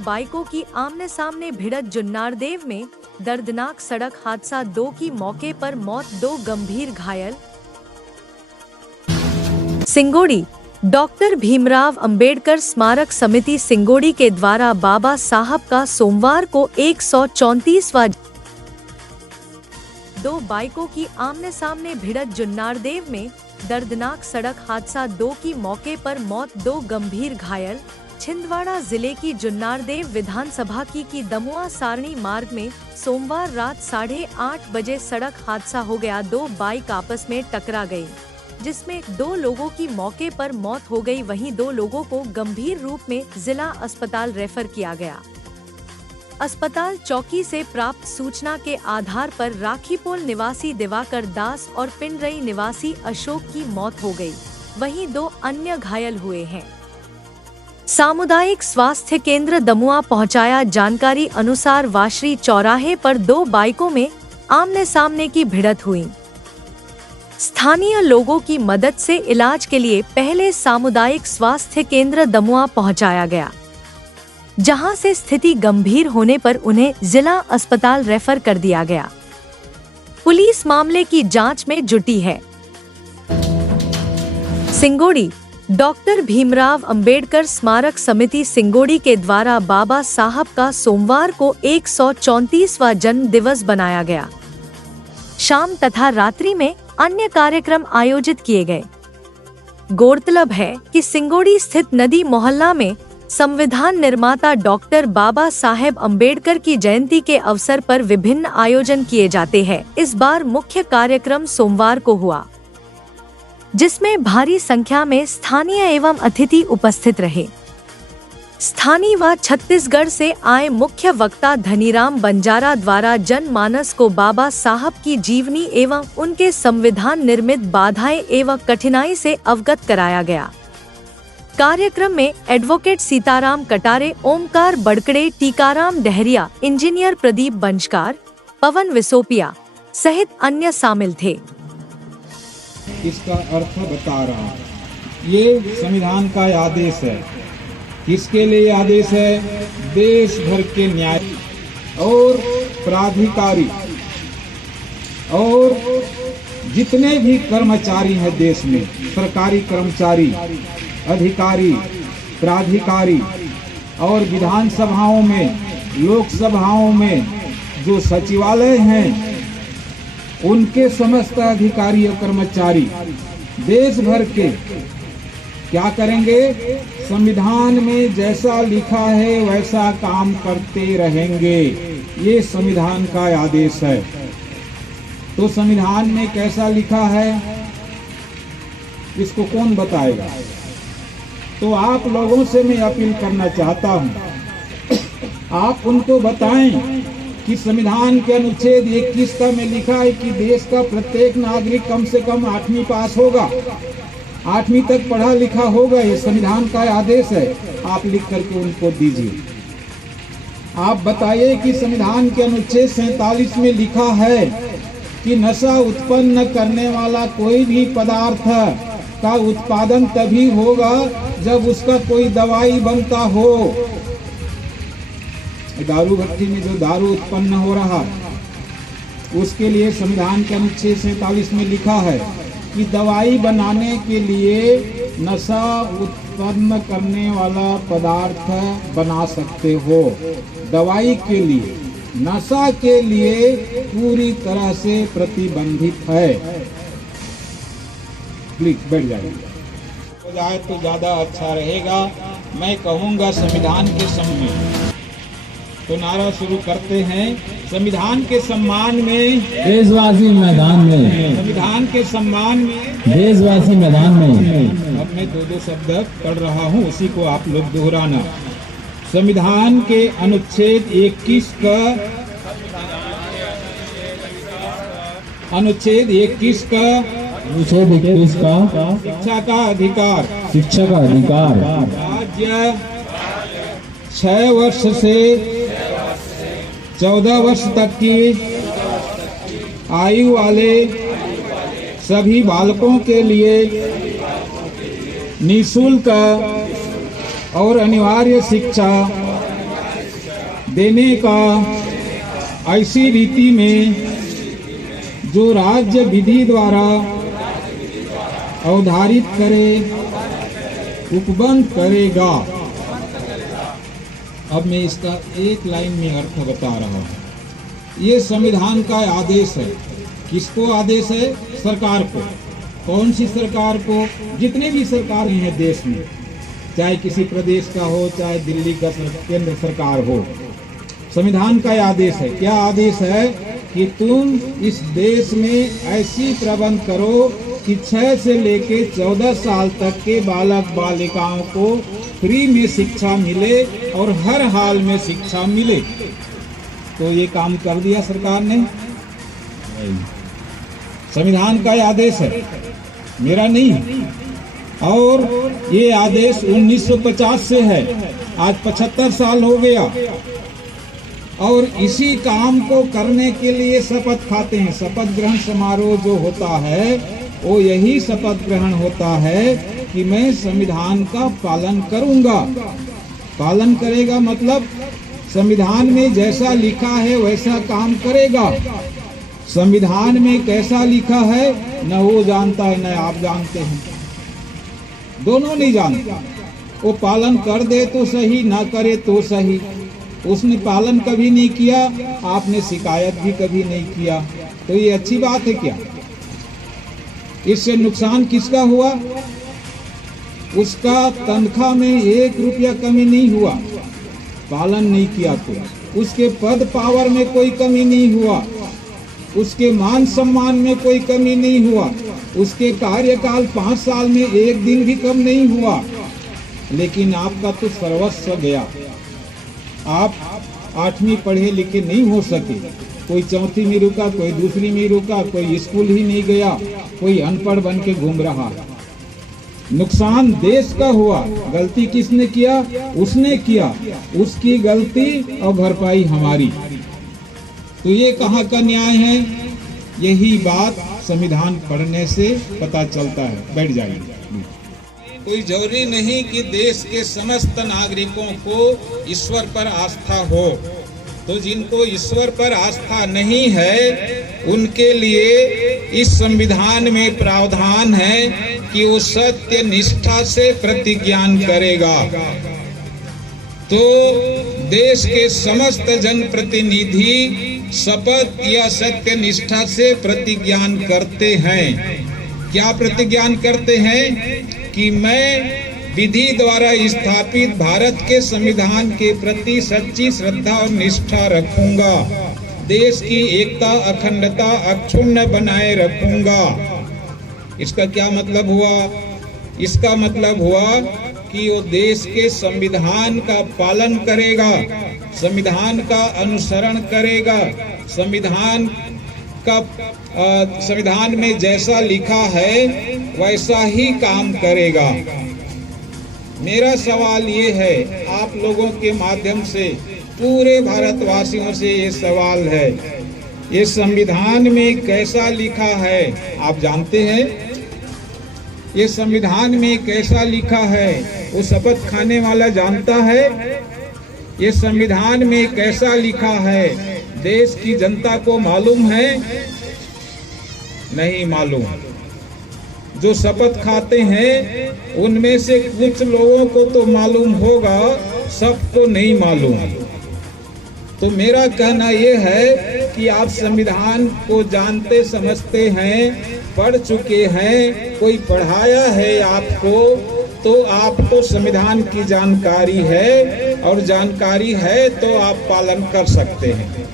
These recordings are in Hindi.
बाइकों की आमने सामने भिड़त जुन्नारदेव में, दर्दनाक सड़क हादसा, 2 की मौके पर मौत, 2 गंभीर घायल। सिंगोड़ी डॉक्टर भीमराव अंबेडकर स्मारक समिति सिंगोड़ी के द्वारा बाबा साहब का सोमवार को 134वां 2 बाइकों की आमने सामने भिड़त जुन्नारदेव में, दर्दनाक सड़क हादसा, 2 की मौके पर मौत, 2 गंभीर घायल। छिंदवाड़ा जिले की जुन्नारदेव विधानसभा की दमुआ सारणी मार्ग में सोमवार रात 8:30 बजे सड़क हादसा हो गया। 2 बाइक आपस में टकरा गई, जिसमें 2 लोगों की मौके पर मौत हो गई, वहीं 2 लोगों को गंभीर रूप में जिला अस्पताल रेफर किया गया। अस्पताल चौकी से प्राप्त सूचना के आधार पर राखीपोल निवासी दिवाकर दास और पिंडरई निवासी अशोक की मौत हो गई, वहीं 2 अन्य घायल हुए हैं। सामुदायिक स्वास्थ्य केंद्र दमुआ पहुंचाया जानकारी अनुसार वाशरी चौराहे पर 2 बाइकों में आमने सामने की भिड़ंत हुई। स्थानीय लोगों की मदद से इलाज के लिए पहले सामुदायिक स्वास्थ्य केंद्र दमुआ पहुंचाया गया, जहां से स्थिति गंभीर होने पर उन्हें जिला अस्पताल रेफर कर दिया गया। पुलिस मामले की जांच में जुटी है। सिंगोड़ी डॉक्टर भीमराव अंबेडकर स्मारक समिति सिंगोड़ी के द्वारा बाबा साहब का सोमवार को 134वां जन्म दिवस बनाया गया। शाम तथा रात्रि में अन्य कार्यक्रम आयोजित किए गए। गौरतलब है कि सिंगोड़ी स्थित नदी मोहल्ला में संविधान निर्माता डॉक्टर बाबा साहेब अंबेडकर की जयंती के अवसर पर विभिन्न आयोजन किए जाते हैं। इस बार मुख्य कार्यक्रम सोमवार को हुआ, जिसमें भारी संख्या में स्थानीय एवं अतिथि उपस्थित रहे। स्थानीय व छत्तीसगढ़ से आए मुख्य वक्ता धनीराम बंजारा द्वारा जनमानस को बाबा साहब की जीवनी एवं उनके संविधान निर्मित बाधाएं एवं कठिनाई से अवगत कराया गया। कार्यक्रम में एडवोकेट सीताराम कटारे, ओमकार बड़कड़े, टीकाराम डहरिया, इंजीनियर प्रदीप बंजकार, पवन विसोपिया सहित अन्य शामिल थे। इसका अर्थ बता रहा हूं। ये संविधान का आदेश है। किसके लिए आदेश है? देश भर के न्याय और प्राधिकारी और जितने भी कर्मचारी हैं देश में, सरकारी कर्मचारी, अधिकारी, प्राधिकारी और विधानसभाओं में, लोकसभाओं में जो सचिवालय हैं, उनके समस्त अधिकारी और कर्मचारी देश भर के क्या करेंगे? संविधान में जैसा लिखा है वैसा काम करते रहेंगे। ये संविधान का आदेश है। तो संविधान में कैसा लिखा है इसको कौन बताएगा? तो आप लोगों से मैं अपील करना चाहता हूं, आप उनको बताएं कि संविधान के अनुच्छेद 21 का में लिखा है कि देश का प्रत्येक नागरिक कम से कम 8वीं पास होगा, 8वीं तक पढ़ा लिखा होगा। ये संविधान का आदेश है। आप लिख करके उनको दीजिए। आप बताइए कि संविधान के अनुच्छेद 47 में लिखा है कि नशा उत्पन्न करने वाला कोई भी पदार्थ का उत्पादन तभी होगा जब उसका कोई दवाई बनता हो। दारू भट्टी में जो दारू उत्पन्न हो रहा, उसके लिए संविधान के अनुच्छेद 47 में लिखा है कि दवाई बनाने के लिए नशा उत्पन्न करने वाला पदार्थ बना सकते हो। दवाई के लिए, नशा के लिए पूरी तरह से प्रतिबंधित है। प्लीज बैठ जाइए। हो जाए तो ज्यादा अच्छा रहेगा। मैं कहूँगा संविधान के सम्मान, तो नारा शुरू करते हैं। संविधान के सम्मान में देशवासी मैदान में, संविधान के सम्मान में देशवासी मैदान में। अब मैं 2 शब्द पढ़ रहा हूँ, उसी को आप लोग दोहराना। संविधान के अनुच्छेद 21 का अनुच्छेद 21 का शिक्षा का अधिकार, शिक्षा का अधिकार। राज्य 6 वर्ष से 14 वर्ष तक की आयु वाले सभी बालकों के लिए निःशुल्क और अनिवार्य शिक्षा देने का ऐसी रीति में जो राज्य विधि द्वारा अवधारित करे उपबंध करेगा। अब मैं इसका एक लाइन में अर्थ बता रहा हूँ। ये संविधान का आदेश है। किसको आदेश है? सरकार को। कौन सी सरकार को? जितने भी सरकार हैं देश में, चाहे किसी प्रदेश का हो, चाहे दिल्ली का केंद्र सरकार हो, संविधान का आदेश है। क्या आदेश है? कि तुम इस देश में ऐसी प्रबंध करो कि 6 से लेके 14 साल तक के बालक बालिकाओं को फ्री में शिक्षा मिले और हर हाल में शिक्षा मिले। तो ये काम कर दिया सरकार ने? संविधान का आदेश है, मेरा नहीं। और ये आदेश 1950 से है, आज 75 साल हो गया। और इसी काम को करने के लिए शपथ खाते हैं। शपथ ग्रहण समारोह जो होता है वो यही शपथ ग्रहण होता है कि मैं संविधान का पालन करूंगा। पालन करेगा मतलब संविधान में जैसा लिखा है वैसा काम करेगा। संविधान में कैसा लिखा है न वो जानता है न आप जानते हैं, दोनों नहीं जानते। वो पालन कर दे तो सही, ना करे तो सही। उसने पालन कभी नहीं किया, आपने शिकायत भी कभी नहीं किया, तो ये अच्छी बात है क्या? इससे नुकसान किसका हुआ? उसका तनख्वाह में 1 रुपया कमी नहीं हुआ, पालन नहीं किया तो। उसके पद पावर में कोई कमी नहीं हुआ, उसके मान सम्मान में कोई कमी नहीं हुआ, उसके कार्यकाल 5 साल में 1 दिन भी कम नहीं हुआ। लेकिन आपका तो सर्वस्व गया। आप 8वीं पढ़े लिखे नहीं हो सके, कोई 4थी में रुका, कोई 2री में रुका, कोई स्कूल ही नहीं गया, कोई अनपढ़ बन के घूम रहा। नुकसान देश का हुआ। गलती किसने किया? उसने किया। उसकी गलती और भरपाई हमारी। तो ये कहाँ का न्याय है? यही बात संविधान पढ़ने से पता चलता है। बैठ जाइए। कोई जरूरी नहीं कि देश के समस्त नागरिकों को ईश्वर पर आस्था हो। तो जिनको ईश्वर पर आस्था नहीं है उनके लिए इस संविधान में प्रावधान है कि वो सत्य निष्ठा से प्रतिज्ञान करेगा। तो देश के समस्त जनप्रतिनिधि शपथ या सत्य निष्ठा से प्रतिज्ञान करते हैं। क्या प्रतिज्ञान करते हैं? कि मैं विधि द्वारा स्थापित भारत के संविधान के प्रति सच्ची श्रद्धा और निष्ठा रखूंगा, देश की एकता अखंडता अक्षुण्ण बनाए रखूंगा। इसका क्या मतलब हुआ? इसका मतलब हुआ कि वो देश के संविधान का पालन करेगा, संविधान का अनुसरण करेगा, संविधान में जैसा लिखा है वैसा ही काम करेगा। मेरा सवाल ये है, आप लोगों के माध्यम से पूरे भारतवासियों से ये सवाल है, ये संविधान में कैसा लिखा है आप जानते हैं? ये संविधान में कैसा लिखा है वो शपथ खाने वाला जानता है? ये संविधान में कैसा लिखा है देश की जनता को मालूम है? नहीं मालूम। जो शपथ खाते हैं उनमें से कुछ लोगों को तो मालूम होगा, सबको नहीं मालूम। तो मेरा कहना यह है कि आप संविधान को जानते समझते हैं, पढ़ चुके हैं, कोई पढ़ाया है आपको, तो आपको संविधान की जानकारी है और जानकारी है तो आप पालन कर सकते हैं,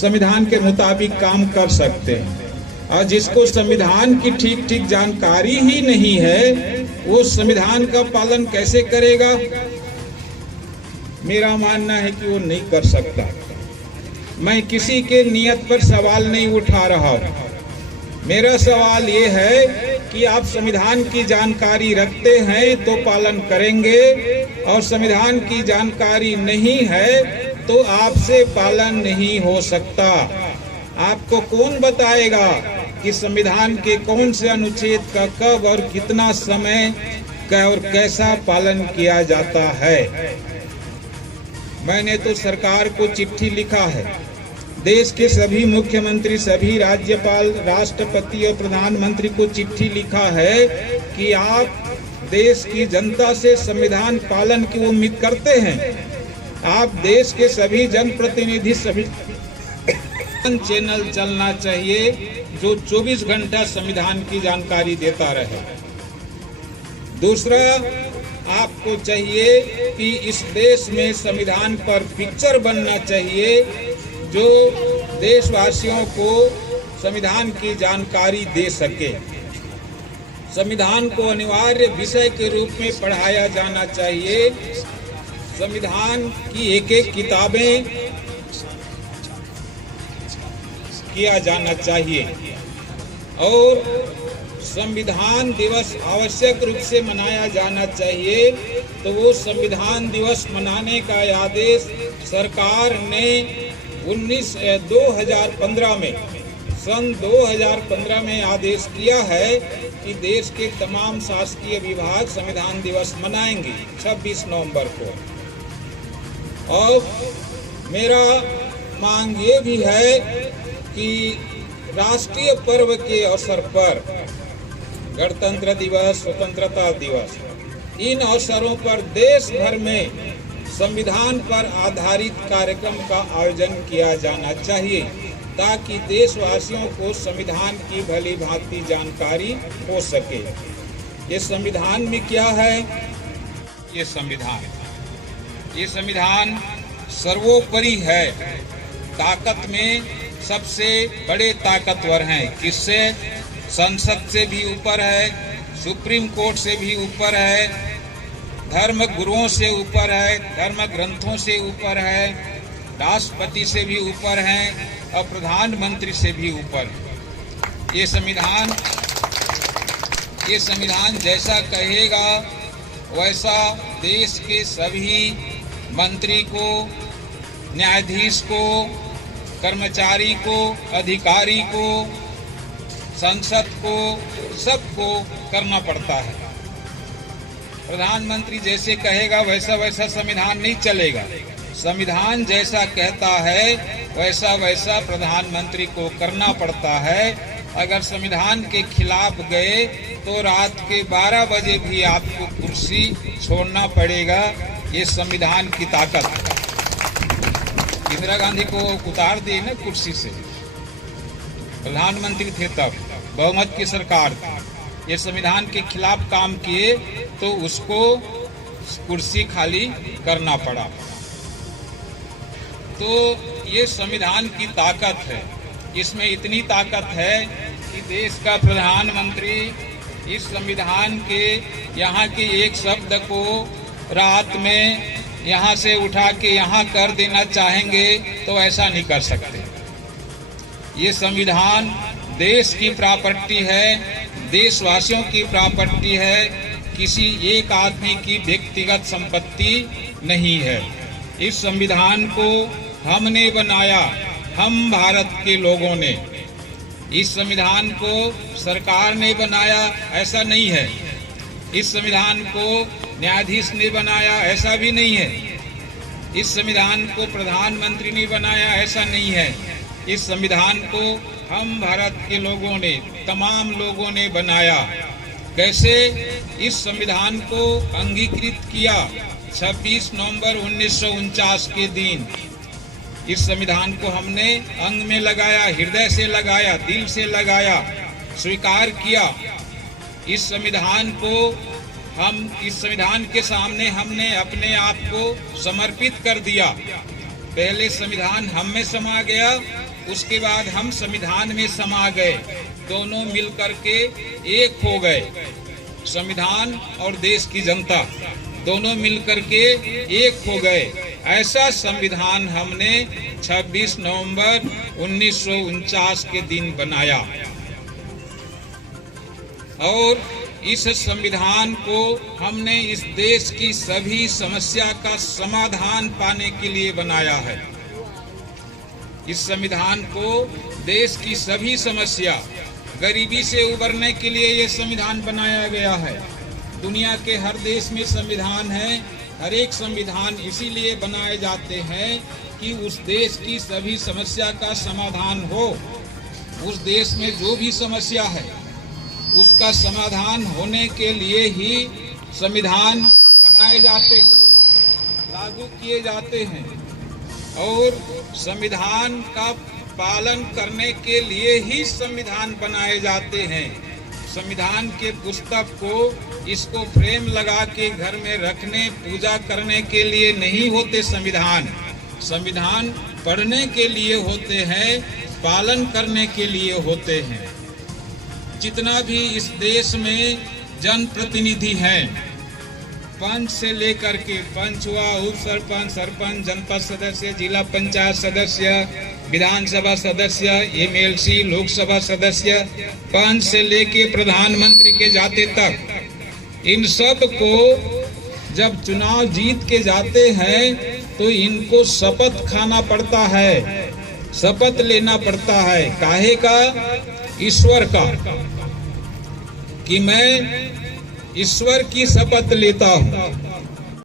संविधान के मुताबिक काम कर सकते हैं। और जिसको संविधान की ठीक ठीक जानकारी ही नहीं है वो संविधान का पालन कैसे करेगा? मेरा मानना है कि वो नहीं कर सकता। मैं किसी के नियत पर सवाल नहीं उठा रहा हूँ। मेरा सवाल ये है कि आप संविधान की जानकारी रखते हैं तो पालन करेंगे, और संविधान की जानकारी नहीं है तो आपसे पालन नहीं हो सकता। आपको कौन बताएगा कि संविधान के कौन से अनुच्छेद का कब और कितना समय का और कैसा पालन किया जाता है? मैंने तो सरकार को चिट्ठी लिखा है, देश के सभी मुख्यमंत्री, सभी राज्यपाल, राष्ट्रपति और प्रधानमंत्री को चिट्ठी लिखा है कि आप देश की जनता से संविधान पालन की उम्मीद करते हैं। आप देश के सभी जनप्रतिनिधि, सभी चैनल चलना चाहिए जो 24 घंटा संविधान की जानकारी देता रहे। दूसरा, आपको चाहिए कि इस देश में संविधान पर पिक्चर बनना चाहिए जो देशवासियों को संविधान की जानकारी दे सके। संविधान को अनिवार्य विषय के रूप में पढ़ाया जाना चाहिए। संविधान की एक एक किताबें किया जाना चाहिए और संविधान दिवस आवश्यक रूप से मनाया जाना चाहिए। तो वो संविधान दिवस मनाने का आदेश सरकार ने 2015 में, सन 2015 में आदेश किया है कि देश के तमाम शासकीय विभाग संविधान दिवस मनाएंगे 26 नवंबर को। और मेरा मांग ये भी है कि राष्ट्रीय पर्व के अवसर पर, गणतंत्र दिवस, स्वतंत्रता दिवस, इन अवसरों पर देश भर में संविधान पर आधारित कार्यक्रम का आयोजन किया जाना चाहिए ताकि देशवासियों को संविधान की भली भांति जानकारी हो सके। ये संविधान में क्या है? ये संविधान सर्वोपरि है, ताकत में सबसे बड़े ताकतवर हैं। किससे? संसद से भी ऊपर है, सुप्रीम कोर्ट से भी ऊपर है, धर्म गुरुओं से ऊपर है, धर्म ग्रंथों से ऊपर है, राष्ट्रपति से भी ऊपर है और प्रधानमंत्री से भी ऊपर। ये संविधान जैसा कहेगा वैसा देश के सभी मंत्री को, न्यायाधीश को, कर्मचारी को, अधिकारी को, संसद को, सबको करना पड़ता है। प्रधानमंत्री जैसे कहेगा वैसा वैसा संविधान नहीं चलेगा। संविधान जैसा कहता है वैसा वैसा प्रधानमंत्री को करना पड़ता है। अगर संविधान के खिलाफ गए तो रात के 12 बजे भी आपको कुर्सी छोड़ना पड़ेगा। ये संविधान की ताकत है। इंदिरा गांधी को उतार दिए ना कुर्सी से, प्रधानमंत्री थे तब, बहुमत की सरकार थी। ये संविधान के खिलाफ काम किए तो उसको कुर्सी खाली करना पड़ा। तो ये संविधान की ताकत है। इसमें इतनी ताकत है कि देश का प्रधानमंत्री इस संविधान के यहाँ के एक शब्द को रात में यहाँ से उठा के यहाँ कर देना चाहेंगे तो ऐसा नहीं कर सकते। ये संविधान देश की प्रॉपर्टी है, देशवासियों की प्रॉपर्टी है, किसी एक आदमी की व्यक्तिगत संपत्ति नहीं है। इस संविधान को हमने बनाया, हम भारत के लोगों ने। इस संविधान को सरकार ने बनाया ऐसा नहीं है। इस संविधान को न्यायाधीश ने बनाया ऐसा भी नहीं है। इस संविधान को प्रधानमंत्री ने बनाया ऐसा नहीं है। इस संविधान को हम भारत के लोगों ने, तमाम लोगों ने बनाया। कैसे? इस संविधान को अंगीकृत किया 26 नवंबर 1949 के दिन। इस संविधान को हमने अंग में लगाया, हृदय से लगाया, दिल से लगाया, स्वीकार किया। इस संविधान के सामने हमने अपने आप को समर्पित कर दिया। पहले संविधान हम में समा गया, उसके बाद हम संविधान में समा गए। दोनों मिलकर के एक हो गए। संविधान और देश की जनता दोनों मिलकर के एक हो गए। ऐसा संविधान हमने 26 नवंबर 1949 के दिन बनाया और इस संविधान को हमने इस देश की सभी समस्या का समाधान पाने के लिए बनाया है। इस संविधान को देश की सभी समस्या, गरीबी से उबरने के लिए ये संविधान बनाया गया है। दुनिया के हर देश में संविधान है, हर एक संविधान इसीलिए बनाए जाते हैं कि उस देश की सभी समस्या का समाधान हो। उस देश में जो भी समस्या है उसका समाधान होने के लिए ही संविधान बनाए जाते हैं, लागू किए जाते हैं और संविधान का पालन करने के लिए ही संविधान बनाए जाते हैं। संविधान के पुस्तक को इसको फ्रेम लगा के घर में रखने पूजा करने के लिए नहीं होते। संविधान पढ़ने के लिए होते हैं, पालन करने के लिए होते हैं। जितना भी इस देश में जनप्रतिनिधि हैं, पंच से लेकर के पंच हुआ, उप सरपंच, सरपंच, जनपद सदस्य, जिला पंचायत सदस्य, विधानसभा सदस्य, एमएलसी, लोकसभा सदस्य, पंच से लेके प्रधानमंत्री के जाते तक, इन सब को जब चुनाव जीत के जाते हैं तो इनको शपथ खाना पड़ता है, शपथ लेना पड़ता है। काहे का? ईश्वर का, कि मैं ईश्वर की शपथ लेता हूँ